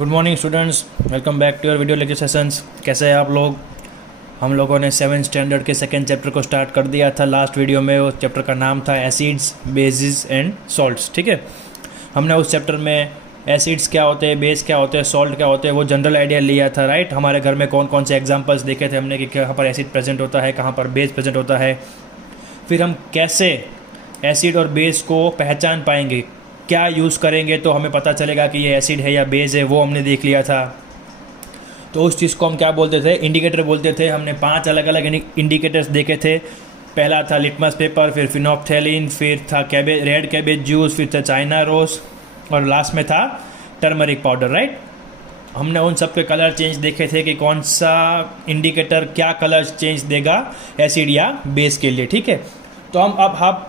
Good morning students, welcome back to your video lecture sessions. कैसे हैं आप लोग? हम लोगों ने 7th स्टैंडर्ड के सेकेंड चैप्टर को स्टार्ट कर दिया था लास्ट वीडियो में। उस चैप्टर का नाम था एसिड्स, बेसिस एंड सॉल्ट्स। ठीक है, हमने उस चैप्टर में एसिड्स क्या होते हैं, बेस क्या होते हैं, सॉल्ट क्या होते हैं, वो जनरल आइडिया लिया था। राइट, हमारे घर में कौन कौन से एग्जाम्पल्स देखे थे हमने कि कहाँ पर एसिड प्रेजेंट होता है, कहाँ पर बेस प्रेजेंट होता है। फिर हम कैसे एसिड और बेस को पहचान पाएंगे, क्या यूज़ करेंगे तो हमें पता चलेगा कि ये एसिड है या बेस है, वो हमने देख लिया था। तो उस चीज़ को हम क्या बोलते थे, इंडिकेटर बोलते थे। हमने 5 अलग अलग इंडिकेटर्स देखे थे। पहला था लिटमस पेपर, फिर फिनोप्थेलिन, फिर था रेड कैबेज जूस, फिर था चाइना रोज और लास्ट में था टर्मरिक पाउडर। राइट, हमने उन सब के कलर चेंज देखे थे कि कौन सा इंडिकेटर क्या कलर चेंज देगा एसिड या बेस के लिए। ठीक है, तो हम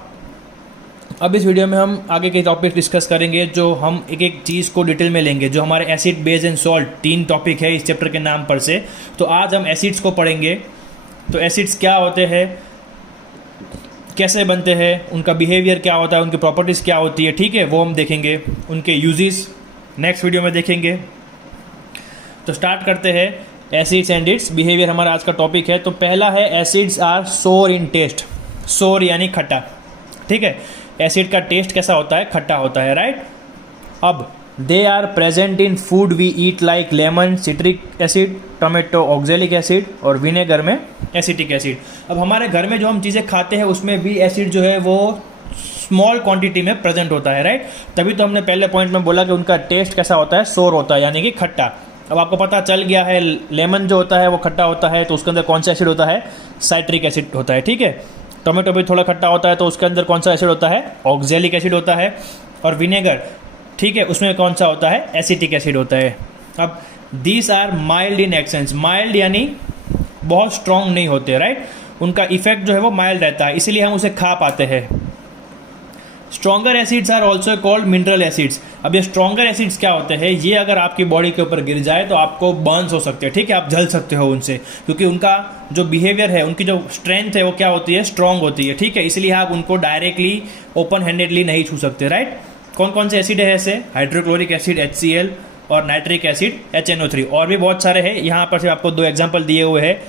अब इस वीडियो में हम आगे के टॉपिक डिस्कस करेंगे, जो हम एक एक चीज़ को डिटेल में लेंगे। जो हमारे acid, base and salt 3 topic है इस चैप्टर के नाम पर से। तो आज हम एसिड्स को पढ़ेंगे। तो एसिड्स क्या होते हैं, कैसे बनते हैं, उनका बिहेवियर क्या होता है, उनकी प्रॉपर्टीज़ क्या होती है। ठीक है, वो हम देखेंगे। उनके यूजेस नेक्स्ट वीडियो में देखेंगे। तो स्टार्ट करते हैं। एसिड्स एंड इट्स बिहेवियर हमारा आज का टॉपिक है। तो पहला है एसिड्स आर सोर इन टेस्ट। सोर यानी खट्टा। ठीक है, एसिड का टेस्ट कैसा होता है, खट्टा होता है। राइट, अब they are present in food we eat like lemon, citric acid, tomato oxalic acid और विनेगर में एसिटिक एसिड। अब हमारे घर में जो हम चीज़ें खाते हैं उसमें भी एसिड जो है वो स्मॉल क्वांटिटी में प्रेजेंट होता है। राइट, तभी तो हमने पहले पॉइंट में बोला कि उनका टेस्ट कैसा होता है, सोर होता है, यानी कि खट्टा। अब आपको पता चल गया है लेमन जो होता है वो खट्टा होता है, तो उसके अंदर कौन सा एसिड होता है, साइट्रिक एसिड होता है। ठीक है, टोमेटो भी थोड़ा खट्टा होता है, तो उसके अंदर कौन सा एसिड होता है, ऑक्जेलिक एसिड होता है। और विनेगर, ठीक है, उसमें कौन सा होता है, एसिटिक एसिड होता है। अब these are mild in essence. Mild यानी बहुत स्ट्रॉन्ग नहीं होते। राइट, उनका इफेक्ट जो है वो माइल्ड रहता है, इसीलिए हम उसे खा पाते हैं। Stronger acids are also called mineral acids. अब ये स्ट्रॉन्गर एसिड्स क्या होते हैं, ये अगर आपकी बॉडी के ऊपर गिर जाए तो आपको बर्न्स हो सकते हैं। ठीक है, आप जल सकते हो उनसे, क्योंकि उनका जो बिहेवियर है, उनकी जो स्ट्रेंथ है वो क्या होती है, स्ट्रॉन्ग होती है। ठीक है, इसलिए आप उनको डायरेक्टली ओपन हैंडेडली नहीं छू सकते। राइट, कौन कौन से एसिड है ऐसे, हाइड्रोक्लोरिक एसिड HCl और नाइट्रिक एसिड HNO3, और भी बहुत सारे हैं। यहाँ पर सिर्फ आपको 2 एग्जाम्पल दिए हुए हैं।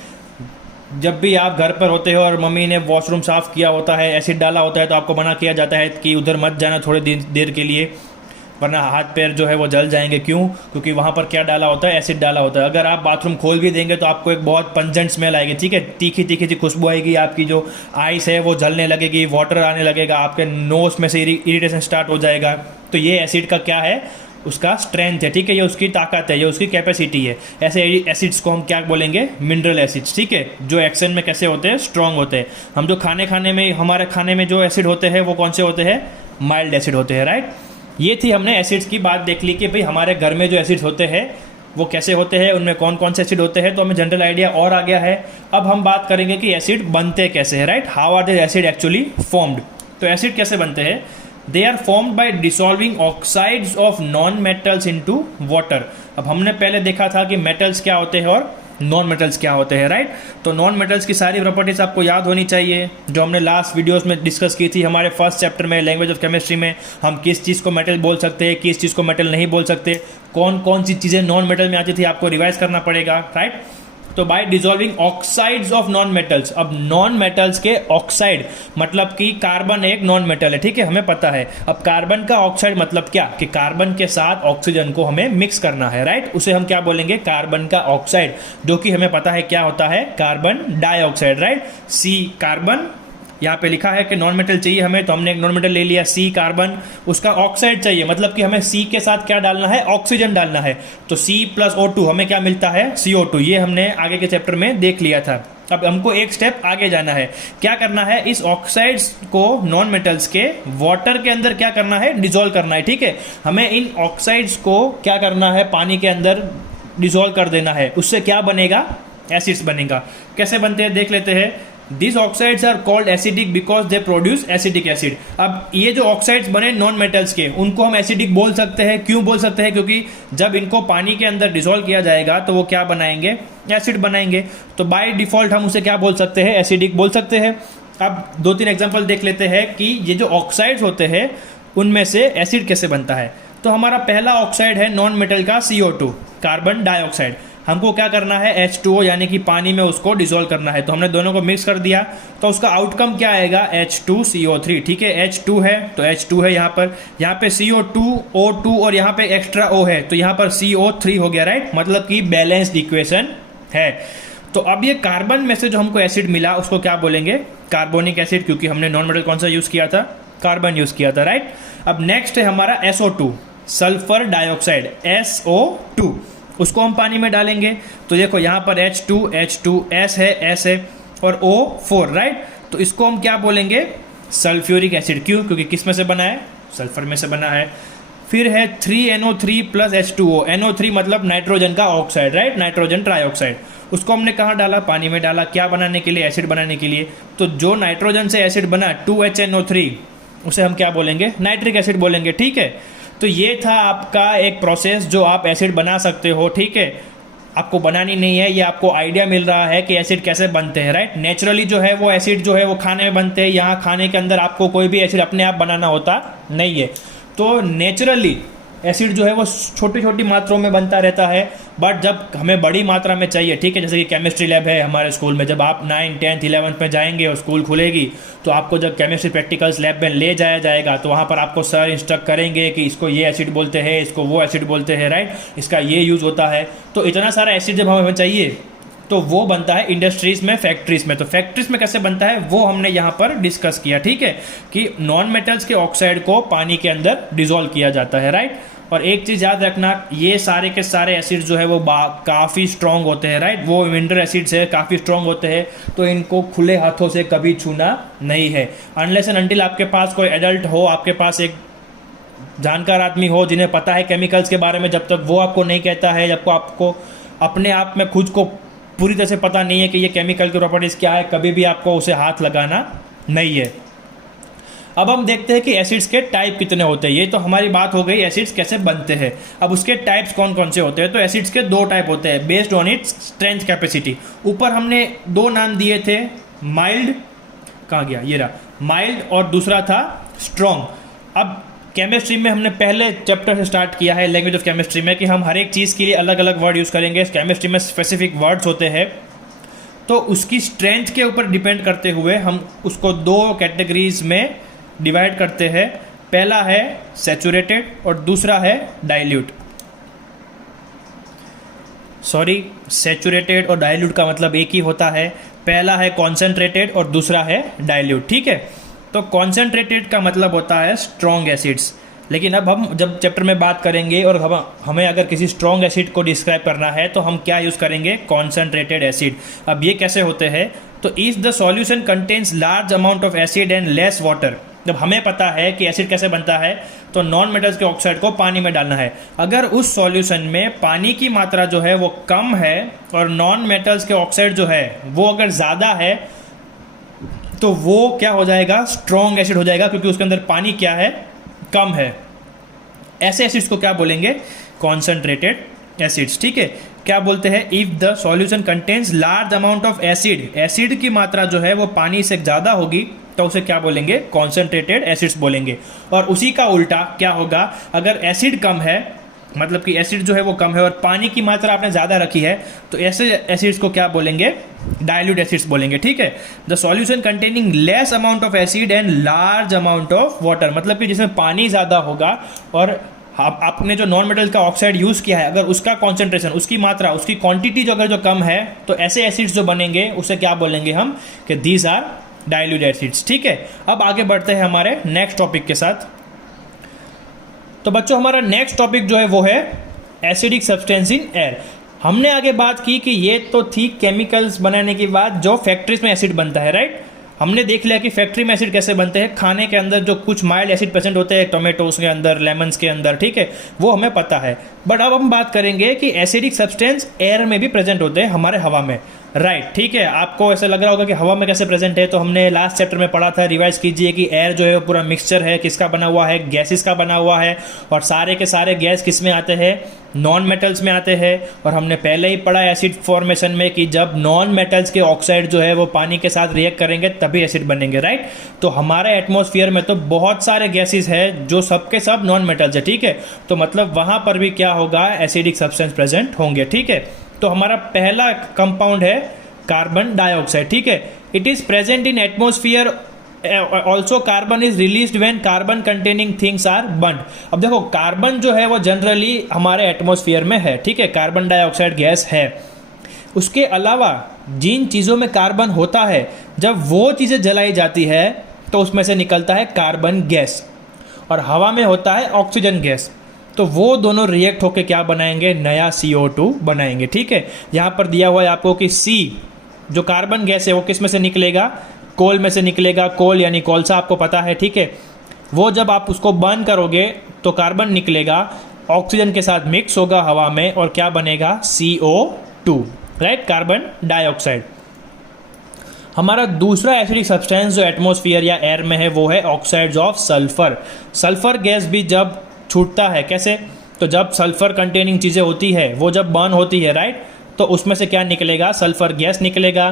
जब भी आप घर पर होते हो और मम्मी ने वॉशरूम साफ़ किया होता है, एसिड डाला होता है, तो आपको मना किया जाता है कि उधर मत जाना थोड़ी देर के लिए, वरना हाथ पैर जो है वो जल जाएंगे। क्यों? क्योंकि वहाँ पर क्या डाला होता है, एसिड डाला होता है। अगर आप बाथरूम खोल भी देंगे तो आपको एक बहुत पंजेंट स्मेल आएगी। ठीक है, तीखी तीखी सी खुशबू आएगी, आपकी जो आइस है वो जलने लगेगी, वाटर आने लगेगा, आपके नोज में से इरिटेशन स्टार्ट हो जाएगा। तो ये एसिड का क्या है, उसका स्ट्रेंथ है। ठीक है, ये उसकी ताकत है, ये उसकी कैपेसिटी है। ऐसे एसिड्स को हम क्या बोलेंगे, मिनरल एसिड्स। ठीक है, जो एक्शन में कैसे होते हैं, स्ट्रॉन्ग होते हैं। हम जो हमारे खाने में जो एसिड होते हैं वो कौन से होते हैं, माइल्ड एसिड होते हैं। राइट, ये थी हमने एसिड्स की बात देख ली कि भाई हमारे घर में जो एसिड्स होते हैं वो कैसे होते हैं, उनमें कौन कौन से एसिड होते हैं। तो हमें जनरल आइडिया और आ गया है। अब हम बात करेंगे कि एसिड बनते कैसे हैं। Right, how are the acid actually formed. तो एसिड कैसे बनते हैं, they are formed by dissolving oxides of non metals into water. अब हमने पहले देखा था कि मेटल्स क्या होते हैं और नॉन मेटल्स क्या होते हैं। राइट, तो नॉन मेटल्स की सारी प्रॉपर्टीज आपको याद होनी चाहिए, जो हमने लास्ट वीडियोस में डिस्कस की थी। हमारे फर्स्ट चैप्टर में लैंग्वेज ऑफ केमिस्ट्री में हम किस चीज़ को मेटल बोल सकते हैं, किस चीज़ को मेटल नहीं बोल सकते, कौन कौन सी चीज़ें नॉन मेटल में आती थी, आपको रिवाइज करना पड़ेगा। राइट, तो bye dissolving oxides of non metals. अब नॉन मेटल्स के ऑक्साइड मतलब कि कार्बन एक नॉन मेटल है। ठीक है, हमें पता है। अब कार्बन का ऑक्साइड मतलब क्या, कि कार्बन के साथ ऑक्सीजन को हमें मिक्स करना है। राइट, उसे हम क्या बोलेंगे, कार्बन का ऑक्साइड, जो कि हमें पता है क्या होता है, carbon dioxide. Right, C carbon, यहाँ पे लिखा है कि नॉन मेटल चाहिए हमें, तो हमने एक नॉन मेटल ले लिया C कार्बन। उसका ऑक्साइड चाहिए, मतलब कि हमें C के साथ क्या डालना है, ऑक्सीजन डालना है। तो C + O2 हमें क्या मिलता है, CO2। ये हमने आगे के चैप्टर में देख लिया था। अब हमको एक स्टेप आगे जाना है। क्या करना है, इस ऑक्साइड्स को नॉन मेटल्स के वाटर के अंदर क्या करना है, डिसॉल्व करना है। ठीक है, हमें इन ऑक्साइड्स को क्या करना है, पानी के अंदर डिसॉल्व कर देना है। उससे क्या बनेगा, एसिड्स बनेगा। कैसे बनते हैं देख लेते हैं। These oxides are called acidic because they produce acidic acid। अब ये जो ऑक्साइड्स बने नॉन मेटल्स के, उनको हम एसिडिक बोल सकते हैं। क्यों बोल सकते हैं, क्योंकि जब इनको पानी के अंदर डिसॉल्व किया जाएगा तो वो क्या बनाएंगे, एसिड बनाएंगे। तो बाय डिफॉल्ट हम उसे क्या बोल सकते हैं, एसिडिक बोल सकते हैं। अब 2-3 एग्जांपल देख लेते हैं कि ये जो ऑक्साइड्स होते हैं उनमें से एसिड कैसे बनता है। तो हमारा पहला ऑक्साइड है नॉन मेटल का CO2, कार्बन डाइऑक्साइड। हमको क्या करना है, H2O यानी कि पानी में उसको डिसॉल्व करना है। तो हमने दोनों को मिक्स कर दिया, तो उसका आउटकम क्या आएगा, H2CO3। ठीक है, H2 है तो H2 है यहाँ पे CO2 O2 और यहाँ पे एक्स्ट्रा O है, तो यहाँ पर CO3 हो गया, राइट। मतलब कि बैलेंस्ड इक्वेशन है। तो अब ये कार्बन में से जो हमको एसिड मिला उसको क्या बोलेंगे, कार्बोनिक एसिड, क्योंकि हमने नॉन मेटल कौन सा यूज किया था, कार्बन यूज किया था, राइट। अब नेक्स्ट है हमारा SO2, सल्फर डाइऑक्साइड, SO2। उसको हम पानी में डालेंगे, तो देखो यहाँ पर H2 S है और O4, राइट। तो इसको हम क्या बोलेंगे, सल्फ्यूरिक एसिड। क्यों, क्योंकि किस में से बना है, सल्फर में से बना है। फिर है 3NO3 प्लस H2O, NO3 मतलब नाइट्रोजन का ऑक्साइड, राइट, नाइट्रोजन ट्राइऑक्साइड। उसको हमने कहाँ डाला, पानी में डाला। क्या बनाने के लिए, एसिड बनाने के लिए। तो जो नाइट्रोजन से एसिड बना 2HNO3, उसे हम क्या बोलेंगे, नाइट्रिक एसिड बोलेंगे। ठीक है, तो ये था आपका एक प्रोसेस जो आप एसिड बना सकते हो। ठीक है, आपको बनानी नहीं है, ये आपको आइडिया मिल रहा है कि एसिड कैसे बनते हैं, राइट। नेचुरली जो है वो एसिड जो है वो खाने में बनते हैं। यहाँ खाने के अंदर आपको कोई भी एसिड अपने आप बनाना होता नहीं है। तो नेचुरली एसिड जो है वो छोटी छोटी मात्राओं में बनता रहता है, बट जब हमें बड़ी मात्रा में चाहिए, ठीक है, जैसे कि केमिस्ट्री लैब है हमारे स्कूल में, जब आप 9th 10th 11th में जाएंगे और स्कूल खुलेगी, तो आपको जब केमिस्ट्री प्रैक्टिकल्स लैब में ले जाया जाएगा, तो वहाँ पर आपको सर इंस्ट्रक्ट करेंगे कि इसको ये एसिड बोलते हैं, इसको वो एसिड बोलते हैं, राइट, इसका ये यूज़ होता है। तो इतना सारा एसिड जब हमें चाहिए तो वो बनता है इंडस्ट्रीज़ में, फैक्ट्रीज़ में। तो फैक्ट्रीज में कैसे बनता है वो हमने यहाँ पर डिस्कस किया। ठीक है, कि नॉन मेटल्स के ऑक्साइड को पानी के अंदर डिसॉल्व किया जाता है, राइट। और एक चीज़ याद रखना, ये सारे के सारे एसिड जो है वो काफ़ी स्ट्रॉन्ग होते हैं, राइट। वो मिनरल एसिड्स है, काफ़ी स्ट्रॉन्ग होते हैं, तो इनको खुले हाथों से कभी छूना नहीं है। अनलेस एंड अनटिल आपके पास कोई एडल्ट हो, आपके पास एक जानकार आदमी हो जिन्हें पता है केमिकल्स के बारे में, जब तक वो आपको नहीं कहता है, जब आपको अपने आप में खुद को पूरी तरह से पता नहीं है कि ये केमिकल की प्रॉपर्टीज़ क्या है, कभी भी आपको उसे हाथ लगाना नहीं है। अब हम देखते हैं कि एसिड्स के टाइप कितने होते हैं। ये तो हमारी बात हो गई एसिड्स कैसे बनते हैं। अब उसके टाइप्स कौन कौन से होते हैं। तो एसिड्स के दो टाइप होते हैं based on its strength capacity. ऊपर हमने दो नाम दिए थे, माइल्ड, कहाँ गया, ये रहा, माइल्ड, और दूसरा था स्ट्रॉन्ग। अब केमिस्ट्री में हमने पहले चैप्टर से स्टार्ट किया है, लैंग्वेज ऑफ केमिस्ट्री में, कि हम हर एक चीज़ के लिए अलग अलग वर्ड यूज़ करेंगे। केमिस्ट्री में स्पेसिफिक वर्ड्स होते हैं, तो उसकी स्ट्रेंथ के ऊपर डिपेंड करते हुए हम उसको दो कैटेगरीज में डिवाइड करते हैं। पहला है सैचुरेटेड और दूसरा है डाइल्यूट। सॉरी, सैचुरेटेड और डाइल्यूट का मतलब एक ही होता है। पहला है कॉन्सेंट्रेटेड और दूसरा है डाइल्यूट। ठीक है, तो कॉन्सेंट्रेटेड का मतलब होता है स्ट्रॉन्ग एसिड्स। लेकिन अब हम जब चैप्टर में बात करेंगे और हमें अगर किसी स्ट्रॉन्ग एसिड को डिस्क्राइब करना है तो हम क्या यूज़ करेंगे, कॉन्सेंट्रेटेड एसिड। अब ये कैसे होते हैं, तो if the solution contains large amount of acid and less water. जब हमें पता है कि एसिड कैसे बनता है, तो नॉन मेटल्स के ऑक्साइड को पानी में डालना है। अगर उस सॉल्यूशन में पानी की मात्रा जो है वो कम है और नॉन मेटल्स के ऑक्साइड जो है वो अगर ज़्यादा है, तो वो क्या हो जाएगा, स्ट्रॉन्ग एसिड हो जाएगा, क्योंकि उसके अंदर पानी क्या है, कम है। ऐसे एसिड्स को क्या बोलेंगे, कॉन्सेंट्रेटेड एसिड्स। ठीक है, क्या बोलते हैं, if the solution contains large amount of acid, acid की मात्रा जो है वो पानी से ज़्यादा होगी, तो उसे क्या बोलेंगे, कॉन्सेंट्रेटेड एसिड्स बोलेंगे। और उसी का उल्टा क्या होगा, अगर एसिड कम है, मतलब कि एसिड जो है वो कम है और पानी की मात्रा आपने ज़्यादा रखी है, तो ऐसे एसिड्स को क्या बोलेंगे, डाइल्यूट एसिड्स बोलेंगे। ठीक है, the solution containing less amount of acid and large amount of water, मतलब कि जिसमें पानी ज़्यादा होगा और आपने जो नॉन मेटल का ऑक्साइड यूज़ किया है, अगर उसका कॉन्सेंट्रेशन, उसकी मात्रा, उसकी क्वांटिटी जो अगर जो कम है, तो ऐसे एसिड्स जो बनेंगे उसे क्या बोलेंगे हम, कि दीज आर डाइल्यूट एसिड्स। ठीक है, अब आगे बढ़ते हैं हमारे नेक्स्ट टॉपिक के साथ। तो बच्चों, हमारा नेक्स्ट टॉपिक जो है वो है एसिडिक सब्सटेंस इन एयर। हमने आगे बात की कि ये तो थी केमिकल्स बनाने के बाद जो फैक्ट्रीज में एसिड बनता है, राइट। हमने देख लिया कि फैक्ट्री में एसिड कैसे बनते हैं, खाने के अंदर जो कुछ माइल्ड एसिड प्रेजेंट होते हैं, टोमेटोज के अंदर, लेमन्स के अंदर, ठीक है, वो हमें पता है। बट अब हम बात करेंगे कि एसिडिक सब्सटेंस एयर में भी प्रेजेंट होते हैं, हमारे हवा में। राइट ठीक है, आपको ऐसा लग रहा होगा कि हवा में कैसे प्रेजेंट है, तो हमने लास्ट चैप्टर में पढ़ा था, रिवाइज कीजिए कि एयर जो है वो पूरा मिक्सचर है, किसका बना हुआ है, गैसेस का बना हुआ है, और सारे के सारे गैस किस में आते हैं, नॉन मेटल्स में आते हैं। और हमने पहले ही पढ़ा एसिड फॉर्मेशन में कि जब नॉन मेटल्स के ऑक्साइड जो है वो पानी के साथ रिएक्ट करेंगे तभी एसिड बनेंगे, राइट। तो हमारे एटमॉस्फेयर में तो बहुत सारे गैसेस है जो सबके सब नॉन मेटल्स है, ठीक है, तो मतलब वहाँ पर भी क्या होगा, एसिडिक सब्सटेंस प्रेजेंट होंगे, ठीक है। तो हमारा पहला कंपाउंड है कार्बन डाइऑक्साइड, ठीक है। It is present in atmosphere, also carbon is released when carbon containing things are burned. अब देखो कार्बन जो है वो जनरली हमारे एटमॉस्फेयर में है, ठीक है, कार्बन डाइऑक्साइड गैस है। उसके अलावा जिन चीज़ों में कार्बन होता है, जब वो चीज़ें जलाई जाती है तो उसमें से निकलता है कार्बन गैस, और हवा में होता है ऑक्सीजन गैस। तो वो दोनों रिएक्ट होकर क्या बनाएंगे, नया CO2 बनाएंगे, ठीक है। यहाँ पर दिया हुआ है आपको कि C जो कार्बन गैस है वो किस में से निकलेगा, कोल में से निकलेगा। कोल यानी कोलसा आपको पता है, ठीक है। वो जब आप उसको बर्न करोगे तो कार्बन निकलेगा, ऑक्सीजन के साथ मिक्स होगा हवा में और क्या बनेगा, CO2, राइट, कार्बन डाइऑक्साइड। हमारा दूसरा एसिडिक सब्सटेंस जो एटमॉस्फेयर या एयर में है वो है oxides of sulphur. Sulphur gas भी जब छूटता है, कैसे, तो जब सल्फर कंटेनिंग चीज़ें होती है वो जब बर्न होती है, राइट, तो उसमें से क्या निकलेगा, सल्फर गैस निकलेगा।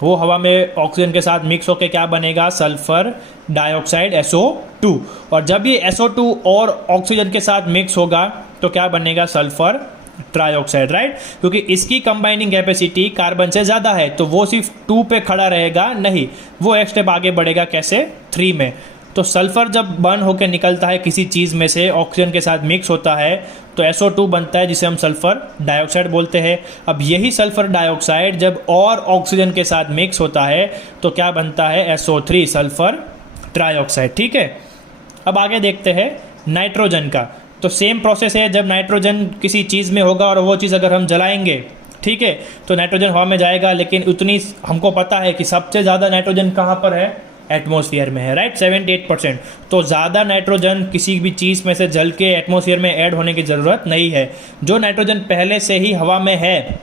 वो हवा में ऑक्सीजन के साथ मिक्स होकर क्या बनेगा, सल्फर डाइऑक्साइड SO2। और जब ये SO2 और ऑक्सीजन के साथ मिक्स होगा तो क्या बनेगा, सल्फर ट्राइऑक्साइड, राइट, क्योंकि इसकी कंबाइनिंग कैपेसिटी कार्बन से ज़्यादा है। तो वो सिर्फ 2 पे खड़ा रहेगा नहीं, वो एक स्टेप आगे बढ़ेगा, कैसे, 3 में। तो सल्फर जब बर्न होकर निकलता है किसी चीज़ में से, ऑक्सीजन के साथ मिक्स होता है तो SO2 बनता है, जिसे हम सल्फर डाइऑक्साइड बोलते हैं। अब यही सल्फर डाइऑक्साइड जब और ऑक्सीजन के साथ मिक्स होता है तो क्या बनता है, SO3, सल्फर ट्राइऑक्साइड, ठीक है। अब आगे देखते हैं नाइट्रोजन का। तो सेम प्रोसेस है, जब नाइट्रोजन किसी चीज़ में होगा और वो चीज़ अगर हम जलाएंगे, ठीक है, तो नाइट्रोजन हवा में जाएगा, लेकिन उतनी हमको पता है कि सबसे ज़्यादा नाइट्रोजन कहाँ पर है, एटमॉस्फेयर में है, राइट, 78%। तो ज़्यादा नाइट्रोजन किसी भी चीज़ में से जल के एटमॉस्फेयर में ऐड होने की ज़रूरत नहीं है। जो नाइट्रोजन पहले से ही हवा में है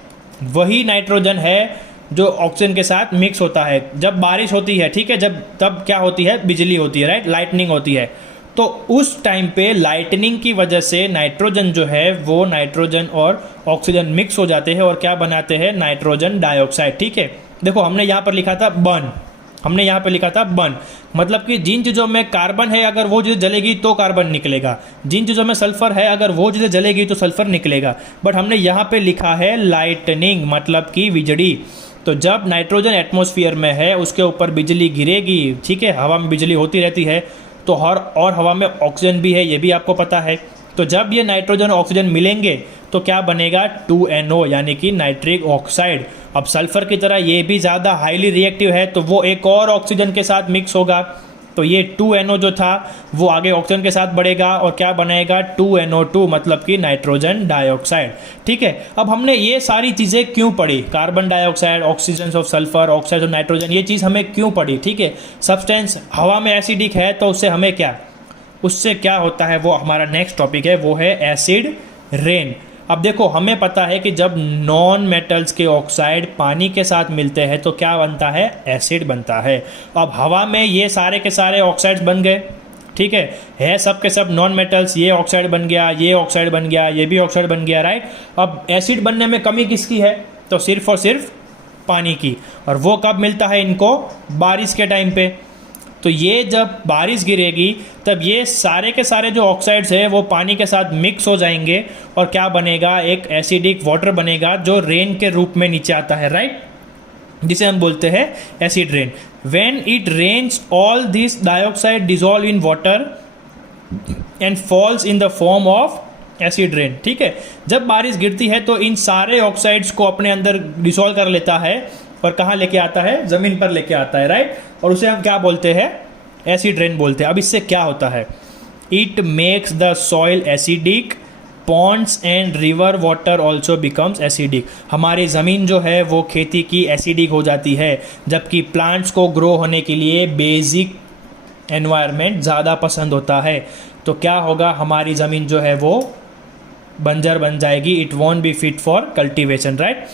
वही नाइट्रोजन है जो ऑक्सीजन के साथ मिक्स होता है। जब बारिश होती है, ठीक है, जब तब क्या होती है, बिजली होती है, राइट, लाइटनिंग होती है। तो उस टाइम पे लाइटनिंग की वजह से नाइट्रोजन जो है वो नाइट्रोजन और ऑक्सीजन मिक्स हो जाते हैं और क्या बनाते हैं, नाइट्रोजन डाइऑक्साइड, ठीक है। देखो हमने यहाँ पर लिखा था बर्न, हमने यहाँ पे लिखा था बर्न, मतलब कि जिन चीज़ों में कार्बन है अगर वो चीज़ें जलेगी तो कार्बन निकलेगा, जिन चीज़ों में सल्फर है अगर वो चीज़ें जलेगी तो सल्फर निकलेगा। बट हमने यहाँ पे लिखा है लाइटनिंग, मतलब कि बिजली। तो जब नाइट्रोजन एटमॉस्फेयर में है उसके ऊपर बिजली गिरेगी, ठीक है, हवा में बिजली होती रहती है, तो और हवा में ऑक्सीजन भी है, ये भी आपको पता है। तो जब ये नाइट्रोजन ऑक्सीजन मिलेंगे तो क्या बनेगा, 2NO यानी कि नाइट्रिक ऑक्साइड। अब सल्फर की तरह ये भी ज़्यादा हाईली रिएक्टिव है तो वो एक और ऑक्सीजन के साथ मिक्स होगा, तो ये 2NO जो था वो आगे ऑक्सीजन के साथ बढ़ेगा और क्या बनेगा, 2NO2, मतलब कि नाइट्रोजन डाइऑक्साइड, ठीक है। अब हमने ये सारी चीज़ें क्यों पढ़ी, carbon dioxide, oxygen of sulphur, oxide of nitrogen, ये चीज़ हमें क्यों पढ़ी, ठीक है। सब्सटेंस हवा में एसिडिक है तो उससे हमें क्या, उससे क्या होता है, वो हमारा नेक्स्ट टॉपिक है, वो है एसिड रेन। अब देखो हमें पता है कि जब नॉन मेटल्स के ऑक्साइड पानी के साथ मिलते हैं तो क्या बनता है, एसिड बनता है। अब हवा में ये सारे के सारे ऑक्साइड्स बन गए, ठीक है सब के सब नॉन मेटल्स, ये ऑक्साइड बन गया, ये ऑक्साइड बन गया, ये भी ऑक्साइड बन गया, राइट। अब एसिड बनने में कमी किसकी है, तो सिर्फ और सिर्फ पानी की। और वो कब मिलता है इनको, बारिश के टाइम पे। तो ये जब बारिश गिरेगी तब ये सारे के सारे जो ऑक्साइड्स है वो पानी के साथ मिक्स हो जाएंगे और क्या बनेगा, एक एसिडिक वाटर बनेगा जो रेन के रूप में नीचे आता है, राइट, जिसे हम बोलते हैं acid rain. When it rains all this dioxide dissolve in water and falls in the form of acid rain, ठीक है। जब बारिश गिरती है तो इन सारे ऑक्साइड्स को अपने अंदर डिसॉल्व कर लेता है और कहाँ लेके आता है, ज़मीन पर लेके आता है, राइट, और उसे हम क्या बोलते हैं, एसिड रेन बोलते हैं। अब इससे क्या होता है, it makes the soil acidic, Pond's and river water also becomes acidic. हमारी ज़मीन जो है वो खेती की एसिडिक हो जाती है, जबकि प्लांट्स को ग्रो होने के लिए बेसिक एनवायरनमेंट ज़्यादा पसंद होता है। तो क्या होगा, हमारी ज़मीन जो है वो बंजर बन जाएगी, it won't be fit for cultivation, right.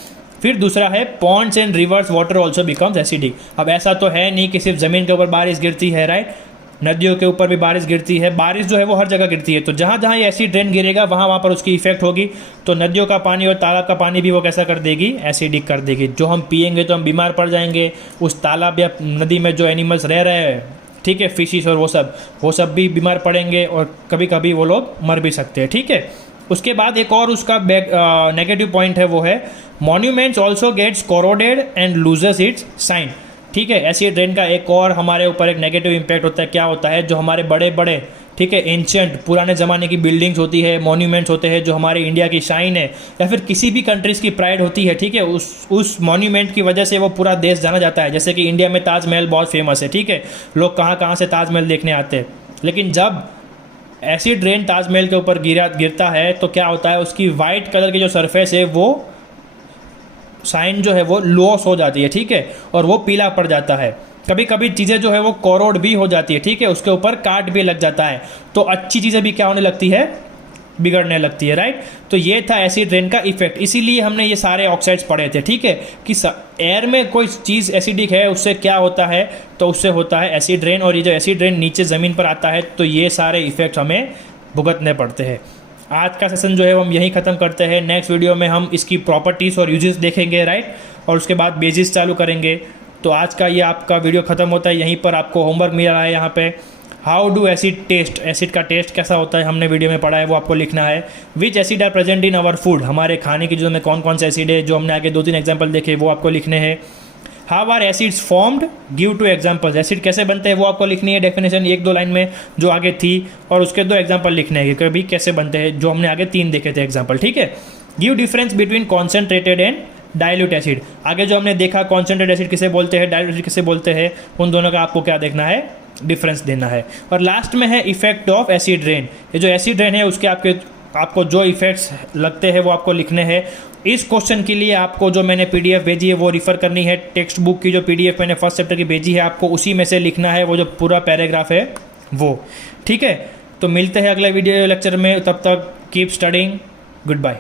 फिर दूसरा है ponds and rivers water also becomes acidic. अब ऐसा तो है नहीं कि सिर्फ ज़मीन के ऊपर बारिश गिरती है, राइट, नदियों के ऊपर भी बारिश गिरती है। बारिश जो है वो हर जगह गिरती है, तो जहाँ जहाँ ये एसिड रेन गिरेगा वहाँ पर उसकी इफेक्ट होगी। तो नदियों का पानी और तालाब का पानी भी वो कैसा कर देगी, एसिडिक कर देगी। जो हम पियेंगे तो हम बीमार पड़ जाएंगे। उस तालाब या नदी में जो एनिमल्स रह रहे हैं, ठीक है, फिशिस और वो सब भी बीमार पड़ेंगे और कभी कभी वो लोग मर भी सकते हैं, ठीक है। उसके बाद एक और उसका नेगेटिव पॉइंट है, वो है monuments also gets corroded and loses its shine, ठीक है। एसिड रेन का एक और हमारे ऊपर एक नेगेटिव इम्पैक्ट होता है। क्या होता है, जो हमारे बड़े बड़े, ठीक है, एंशियंट पुराने ज़माने की बिल्डिंग्स होती है, मॉन्यूमेंट्स होते हैं, जो हमारे इंडिया की शाइन है या फिर किसी भी कंट्रीज़ की प्राइड होती है, ठीक है, उस मॉन्यूमेंट की वजह से वो पूरा देश जाना जाता है। जैसे कि इंडिया में ताजमहल बहुत फेमस है, ठीक है, लोग कहाँ कहाँ से ताजमहल देखने आते हैं। लेकिन जब एसिड रेन ताजमहल के ऊपर गिरता है तो क्या होता है, उसकी वाइट कलर की जो सरफेस है वो साइन जो है वो लॉस हो जाती है, ठीक है, और वो पीला पड़ जाता है। कभी कभी चीज़ें जो है वो कोरोड भी हो जाती है, ठीक है, उसके ऊपर काट भी लग जाता है। तो अच्छी चीज़ें भी क्या होने लगती है, बिगड़ने लगती है, राइट। तो ये था एसिड रेन का इफेक्ट। इसीलिए हमने ये सारे ऑक्साइड्स पढ़े थे, ठीक है, कि एयर में कोई चीज़ एसिडिक है उससे क्या होता है, तो उससे होता है एसिड रेन। और ये जो एसिड रेन नीचे ज़मीन पर आता है तो ये सारे इफेक्ट हमें भुगतने पड़ते हैं। आज का सेशन जो है वो हम यहीं ख़त्म करते हैं। नेक्स्ट वीडियो में हम इसकी प्रॉपर्टीज़ और यूजेस देखेंगे, राइट, और उसके बाद बेसिस चालू करेंगे। तो आज का ये आपका वीडियो ख़त्म होता है। यहीं पर आपको होमवर्क मिल रहा है यहाँ पे, how do acid test, acid का टेस्ट कैसा होता है हमने वीडियो में पढ़ा है, वो आपको लिखना है। Which acid are present in our food, हमारे खाने की जो में कौन कौन से एसिड है, जो हमने आगे 2-3 एग्जाम्पल देखे वो आपको लिखने हैं। How are acids formed, give 2 examples, acid कैसे बनते हैं वो आपको लिखनी है, डेफिनेशन 1-2 लाइन में जो आगे थी, और उसके 2 एग्जाम्पल लिखने हैं कि कभी कैसे बनते हैं, जो हमने आगे 3 देखे थे एग्जाम्पल, ठीक है। Give difference between concentrated and dilute acid, आगे जो हमने देखा कॉन्सेंट्रेटेड एसिड किसे बोलते हैं, डाइल्यूट एसिड किसे बोलते हैं, उन दोनों का आपको क्या देखना है, डिफरेंस देना है। और लास्ट में है इफेक्ट ऑफ एसिड रेन, ये जो एसिड रेन है उसके आपको जो इफेक्ट्स लगते हैं वो आपको लिखने हैं। इस क्वेश्चन के लिए आपको जो मैंने पीडीएफ भेजी है वो रिफ़र करनी है, टेक्स्ट बुक की जो पीडीएफ मैंने फर्स्ट चैप्टर की भेजी है आपको उसी में से लिखना है वो जो पूरा पैराग्राफ है वो, ठीक है। तो मिलते हैं अगले वीडियो लेक्चर में, तब तक कीप स्टडिंग, गुड बाय।